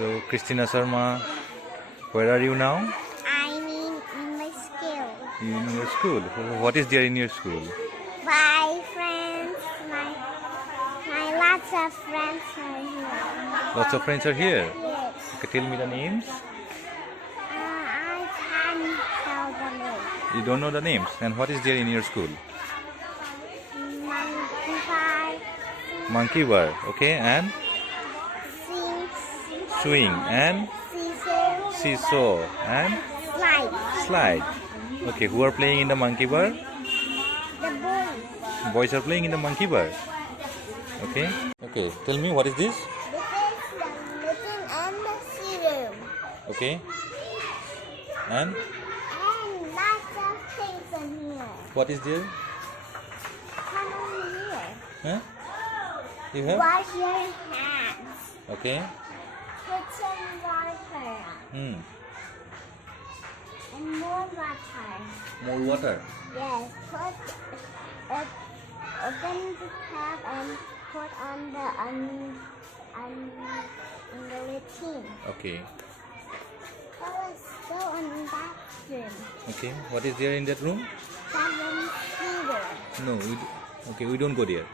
So, Kristina Sarmah, where are you now? I'm in my school. In your school. What is there in your school? My friends, my lots of friends are here. Lots of friends are here. Yes. Okay, tell me the names. I can't tell the name. You don't know the names. And what is there in your school? Mangaldai, Monkey bar. Okay, and swing and seesaw and slide. slide. Okay, who are playing in the monkey bar? The boys. Boys are playing in the monkey bar. Okay. Okay, tell me what is this? This is the meeting and the sea room. Okay. And And lots of things in here. what is there? Come over here. Huh? You have? Wash your hands. Okay. Put some water. And more water. More water. Yes. Open the tap and put on the routine. Okay. Let's go on the bathroom. Okay. What is there in that room? 7 seater. No. Okay, we don't go there.